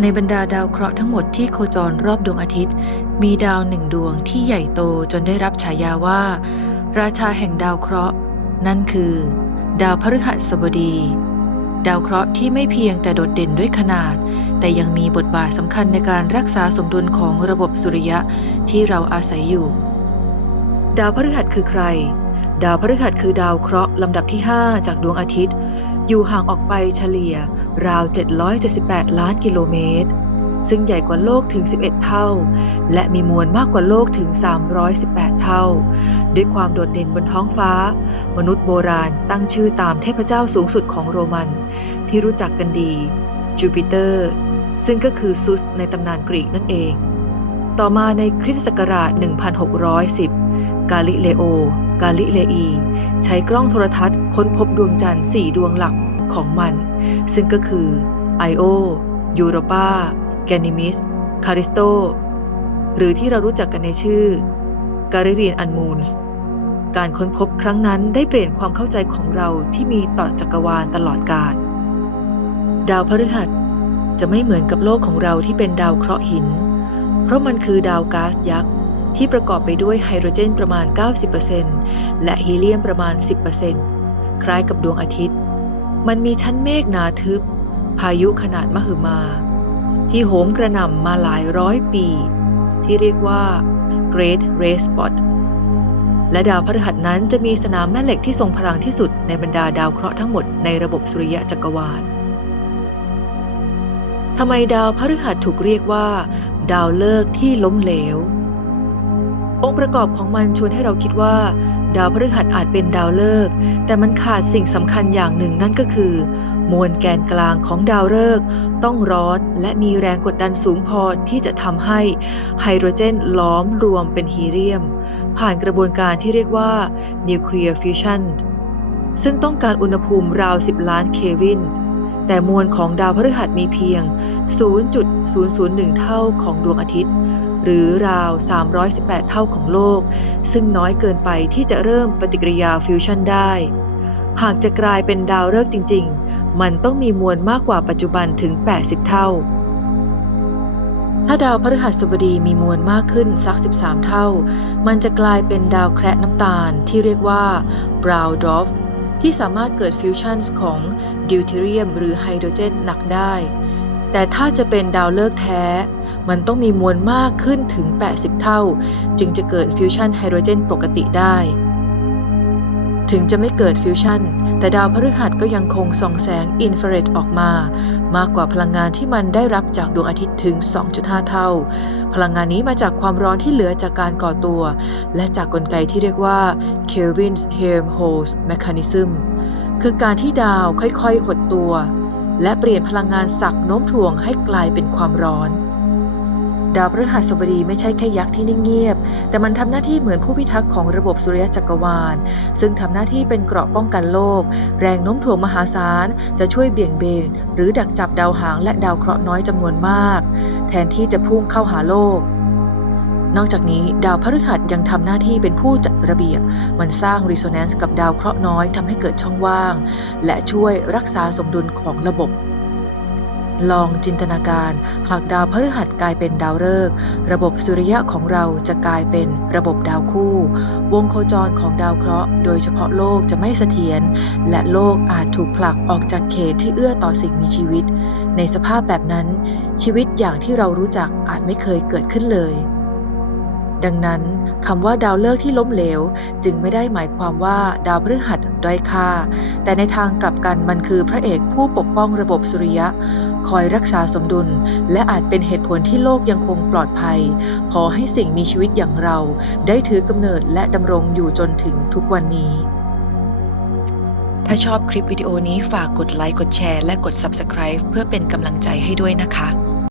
ในบรรดาดาวเคราะห์ทั้งหมดที่โคจรรอบดวงอาทิตย์ มีดาวหนึ่งดวงที่ใหญ่โตจนได้รับฉายาว่า ราชาแห่งดาวเคราะห์ นั่นคือ ดาวพฤหัสบดี ดาวเคราะห์ที่ไม่เพียงแต่โดดเด่นด้วยขนาด แต่ยังมีบทบาทสำคัญในการรักษาสมดุลของระบบสุริยะที่เราอาศัยอยู่ ดาวพฤหัสคือใคร ดาวพฤหัสคือดาวเคราะห์ลำดับที่ 5 จากดวงอาทิตย์ อยู่ห่างออกไปเฉลี่ยราว 778 ล้านกิโลเมตร ซึ่งใหญ่กว่าโลกถึง 11 เท่า และมีมวลมากกว่าโลกถึง 318 เท่า ด้วยความโดดเด่นบนท้องฟ้า มนุษย์โบราณตั้งชื่อตามเทพเจ้าสูงสุดของโรมัน ที่รู้จักกันดี จูปิเตอร์ ซึ่งก็คือซุสในตำนานกรีกนั่นเอง ต่อมาในคริสตศักราช 1610 กาลิเลโอ กาลิเลอี ใช้กล้องโทรทัศน์ค้นพบดวงจันทร์ 4 ดวงหลักของมัน ซึ่งก็คือไอโอยูโรปาแกนิมิส คาริสโต หรือที่เรารู้จักกันในชื่อการิเรียนอันมูนส์การค้นพบครั้งนั้นได้เปลี่ยนความเข้าใจของเราที่มีต่อจักรวาลตลอดกาลดาวพฤหัสจะไม่เหมือนกับโลกของเราที่เป็นดาวเคราะห์หิน เพราะมันคือดาวก๊าซยักษ์ ที่ประกอบไปด้วยไฮโดรเจนประมาณ 90%และฮีเลียมประมาณ 10%คล้ายกับดวงอาทิตย์ มันมีชั้นเมฆหนาทึบ พายุขนาดมหึมา ที่โหมกระหน่ำมาหลายร้อยปี ที่เรียกว่า Great Red Spot และดาวพฤหัสนั้นจะมีสนามแม่เหล็กที่ทรงพลังที่สุดในบรรดาดาวเคราะห์ทั้งหมดในระบบสุริยะจักรวาลทำไมดาวพฤหัสถูกเรียกว่า ดาวฤกษ์ที่ล้มเหลว องค์ประกอบของมันชวนให้เราคิดว่า ดาวพฤหัสอาจเป็นดาวฤกษ์แต่มันขาดสิ่งสำคัญอย่างหนึ่งนั่นก็คือ มวลแกนกลางของดาวฤกษ์ต้องร้อนและมีแรงกดดันสูงพอที่จะทำให้ไฮโดรเจนล้อมรวมเป็นฮีเลียม ผ่านกระบวนการที่เรียกว่านิวเคลียร์ฟิวชันซึ่งต้องการอุณหภูมิราว 10 ล้านเควินแต่มวลของดาวพฤหัสมีเพียง 0.001 เท่าของดวงอาทิตย์ หรือราว 318 เท่าของโลก ซึ่งน้อยเกินไปที่จะเริ่มปฏิกิริยาฟิวชันได้ หากจะกลายเป็นดาวฤกษ์จริง ๆ มันต้องมีมวลมากกว่าปัจจุบันถึง 80 เท่า ถ้าดาวพฤหัสบดีมีมวลมากขึ้นสัก 13 เท่า มันจะกลายเป็นดาวแคระน้ำตาลที่เรียกว่า brown dwarf ที่สามารถเกิดฟิวชันของดิวเทเรียมหรือไฮโดรเจนหนักได้ แต่ถ้าจะเป็นดาวฤกษ์แท้ มันต้องมีมวลมากขึ้นถึง 80 เท่า จึงจะเกิดฟิวชันไฮโดรเจนปกติได้ ถึงจะไม่เกิดฟิวชันแต่ดาวพฤหัสก็ยังคงส่องแสงอินฟราเรดออกมา มากกว่าพลังงานที่มันได้รับจากดวงอาทิตย์ถึง 2.5 เท่า พลังงานนี้มาจากความร้อนที่เหลือจากการก่อตัว และจากกลไกที่เรียกว่า Kelvin's Helmholtz Mechanism คือการที่ดาวค่อยๆ หดตัว และเปลี่ยนพลังงานศักโน้มถ่วงให้กลายเป็นความร้อน ดาวพฤหัสบดีไม่ใช่แค่ยักษ์ที่นิ่งเงียบ แต่มันทำหน้าที่เหมือนผู้พิทักษ์ของระบบสุริยะจักรวาล ซึ่งทำหน้าที่เป็นเกราะป้องกันโลก แรงโน้มถ่วงมหาศาล จะช่วยเบี่ยงเบน หรือดักจับดาวหางและดาวเคราะห์น้อยจำนวนมาก แทนที่จะพุ่งเข้าหาโลกนอกจากนี้ดาวพฤหัสยังทำหน้าที่เป็นผู้จัดระเบียบ มันสร้างรีโซแนนซ์กับดาวเคราะห์น้อยทำให้เกิดช่องว่าง และช่วยรักษาสมดุลของระบบ ลองจินตนาการ หากดาวพฤหัสกลายเป็นดาวฤกษ์ระบบสุริยะของเราจะกลายเป็นระบบดาวคู่ วงโคจรของดาวเคราะห์ โดยเฉพาะโลกจะไม่เสถียรและโลกอาจถูกผลักออกจากเขตที่เอื้อต่อสิ่งมีชีวิต ในสภาพแบบนั้น ชีวิตอย่างที่เรารู้จักอาจไม่เคยเกิดขึ้นเลย ดังนั้นคำว่าดาวฤกษ์ที่ล้มเหลว จึงไม่ได้หมายความว่าดาวพฤหัสด้อยค่า แต่ในทางกลับกันมันคือพระเอกผู้ปกป้องระบบสุริยะ คอยรักษาสมดุล และอาจเป็นเหตุผลที่โลกยังคงปลอดภัย พอให้สิ่งมีชีวิตอย่างเรา ได้ถือกำเนิดและดำรงอยู่จนถึงทุกวันนี้ถ้าชอบคลิปวิดีโอนี้ฝากกดไลค์ กดแชร์ และกด Subscribe เพื่อเป็นกำลังใจให้ด้วยนะคะ